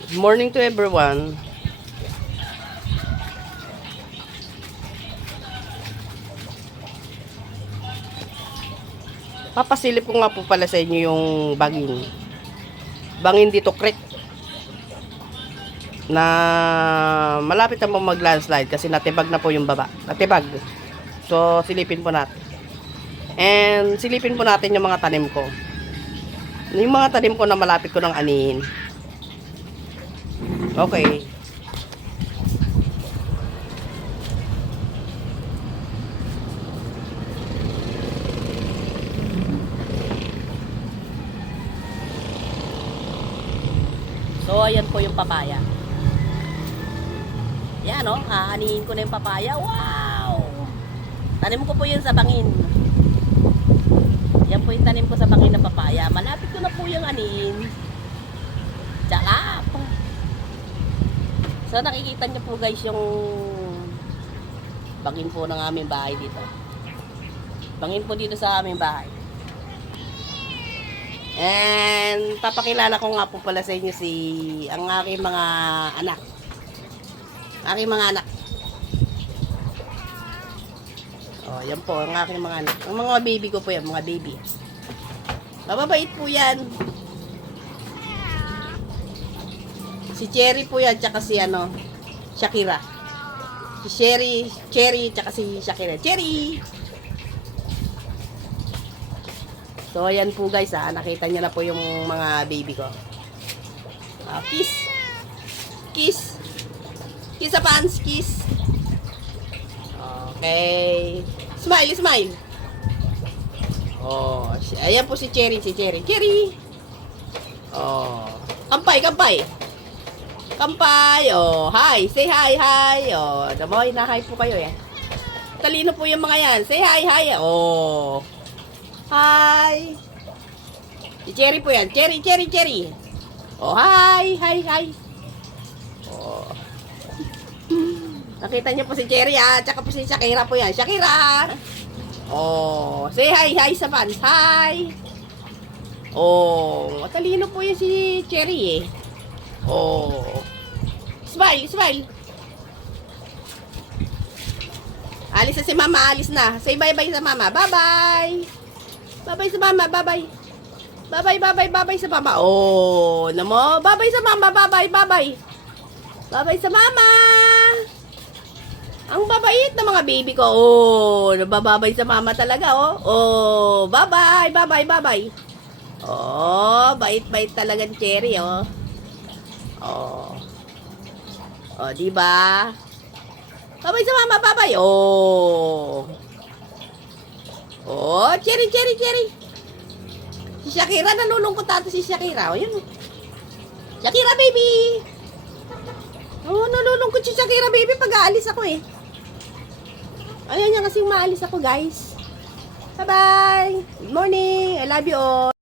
Good morning to everyone. Papasilip ko nga po pala sa inyo yung bangin. Bangin dito creek. Na malapit na po mag-landslide kasi natibag na po yung baba. Natibag. So, silipin po natin. And silipin po natin yung mga tanim ko. Yung mga tanim ko na malapit ko ng anihin. Okay. So, ayan po yung papaya. Yan, no? Aanihin ko na yung papaya. Wow! Tanim ko po yun sa bangin. Yan po yung tanim ko sa bangin na papaya. Malapit ko na po yung anihin. Tsalap! So, nakikita niyo po guys yung bangin po ng aming bahay dito. Bangin po dito sa aming bahay. And papakilala ko nga po pala sa inyo ang aking mga anak. Aking mga anak. Oh, yan po ang aking mga anak. Ang mga baby ko po yan, mga baby. Mababait po yan. Si Cherry po yan, tsaka si Shakira. Si Cherry, tsaka si Shakira. Cherry! So, ayan po guys, nakita niyo na po yung mga baby ko. Kiss. Kiss. Kiss sa pants, kiss. Okay. Smile, smile. Oh, ayan po si Cherry, Cherry. Oh, kampay, kampay. Kampay. Oh, hi. Say hi, hi. Oh, damoy na hi po kayo eh. Talino po yung mga yan. Say hi, hi. Oh. Hi. Si Cherry po yan. Cherry. Oh, hi. Oh. Nakita niyo po si Cherry tsaka po si Shakira po yan. Shakira. Oh, say hi sa fans. Hi. Oh, matalino po yan si Cherry eh. Oh. Smile. Alis na si mama, alis na. Say bye-bye sa mama. Bye-bye. Bye-bye sa mama, bye-bye. Bye-bye sa mama. Oh, namo. Bye-bye sa mama, bye-bye. Bye-bye sa mama. Ang babait ng mga baby ko. Oh, nabababay sa mama talaga, oh. Oh, bye-bye. Oh, bait-bait talagang Cherry, oh. Oh. Oh, di ba? Bye-bye sa mama, bye-bye. Oh. Oh, Cherry. Si Shakira, nalulungkot ata si Shakira. O, yun. Shakira, baby. Oh, nalulungkot si Shakira, baby, pag aalis ako eh. Ayaw niya kasing maalis ako, guys. Bye-bye. Good morning. I love you all.